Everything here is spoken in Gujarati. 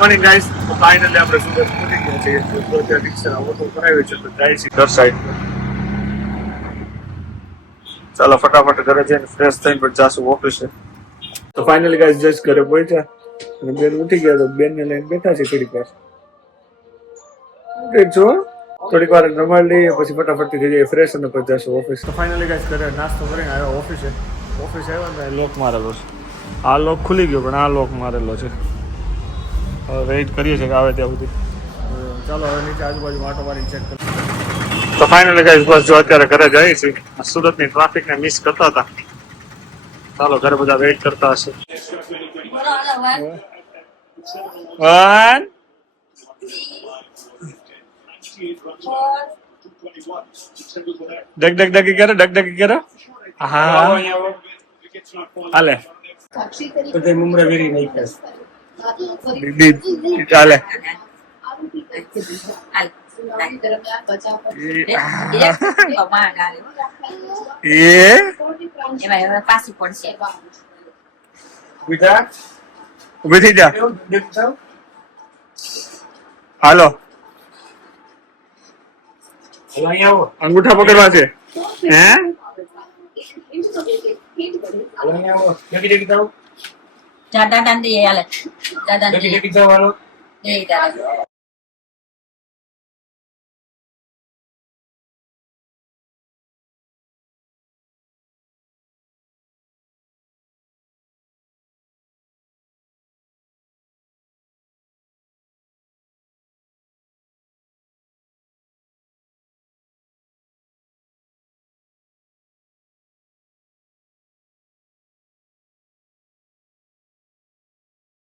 મોર્નિંગ ગાઈસ, ફાઇનલી આપણે સુરત પહોંચી ગયા છીએ. તો ત્યાં રિક્ષા ઓટો કરાવ્યો છે તો જાય છે ઘર સાઈડ. ચાલો ફટાફટ ઘરે જઈને ફ્રેશ થઈને પછી જાશું ઓફિસે. તો ફાઇનલી ગાઈસ જસ્ટ ઘરે પહોંચ્યા અને બેન ઉઠી ગયા તો બેનને લઈને બેઠા છે થોડીક વાર. જો થોડીક વાર રમાડી લઈએ પછી ફટાફટથી થઈ જાય ફ્રેશ અને પછી જાશું ઓફિસ. તો ફાઇનલી ગાઈસ ઘરે નાસ્તો કરીને આવ્યા ઓફિસે. ઓફિસ આવ્યો ને લોક મારેલો છે. આ લોક ખુલી ગયો પણ આ લોક મારેલો છે. હવે વેઇટ કરીએ છીએ કે આવે ત્યાં સુધી. ચાલો હવે નીચે આજુબાજુ વાટો મારીને ચેક કરીએ. તો ફાઇનલી ગાઈસ બસ જો અત્યારે ઘરે જઈએ છીએ. સુરતની ટ્રાફિકને મિસ કરતા હતા. ચાલો ઘરે બધા વેઇટ કરતા હશે. વન ડગ ડગ ડગી કરો ડગ ડગી કરો. હા હાલે મુમરા વેરી નાઈસ દીદી ચાલે. ઉભી થઈ જા. હાલો અંગૂઠા પકડવા છે. હે દાદા દાદી હાલે દાદા